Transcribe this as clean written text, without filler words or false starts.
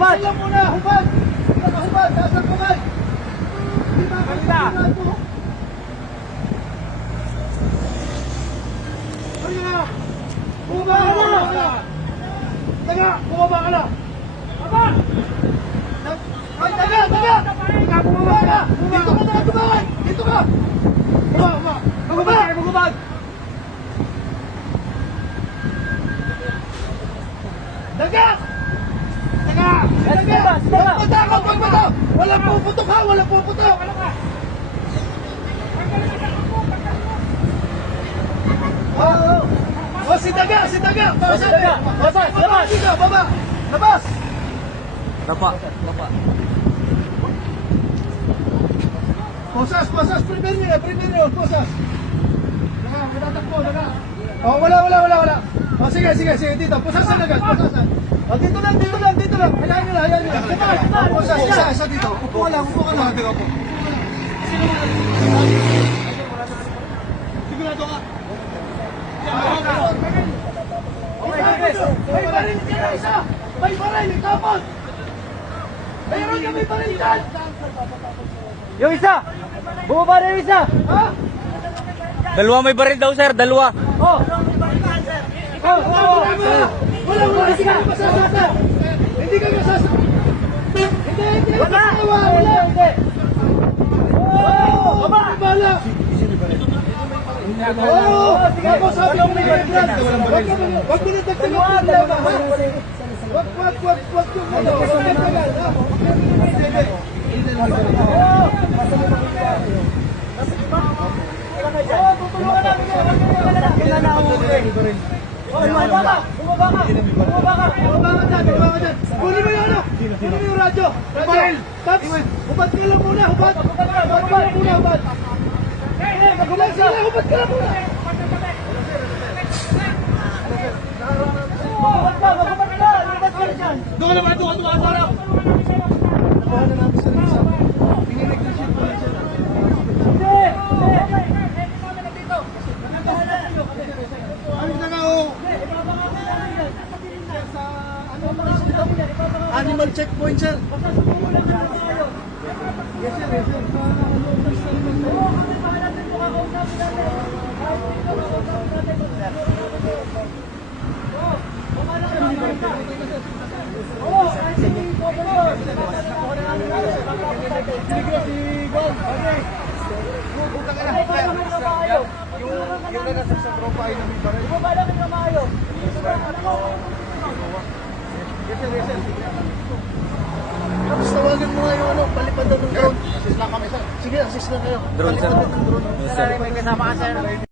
hubad lang muna, hubad. Hubad, taas ang kamay. Ganda. Halika. Bumaba ka na. Taga, bumaba ka na. Baba. Ay, taga. Bumaba ka. Dito ka na, tumakan. Dito ka. Bumaba. Magubad. Daga! Pagbato! Walang puputok ha! Walang puputok! Oh, si Daga! Baba! Labas! Lapa. Posas! Prepare nyo! Posas! Daga, matatakbo! Oh, wala! Oh, sige, dito. Posasan agad. Oh, dito lang. Hayaan nyo lang. Posas, isa dito. Upo ka lang. Sigurado ka. May baril dyan, isa. May baril, tapos. Mayroon ka may baril dyan. Yung isa! Bumaba na yung isa! Ha? Dalawa may baril daw, sir. Dalawa. Wala, sige, masasasa. Hindi ka masasasa. Hindi. Wala. Baba. Bala. Tapos sabi ko may baril. Wag mo na dagdagan. Wag yung Bumaba ka dyan. Kunin mo yung radyo. Taps, hubad ka lang muna. Hubad ka lang muna. Hubad ka lang muna. Doon naman, doon. Nakuha na namin sa rin. Pininig na siya. Ayos na nga o. Animal checkpoint, sir. Yes, sir. Yung nagasap sa tropa ay namin baril. Bumaba lang yung maayo. Yes, sir. Tapos tawagan mo nga yung palipad daw ng drone. Assist lang kami, sir. Sige, assist lang kayo. Drone, sir. Palipad ng drone. Yes, sir. May kasama ka, sir.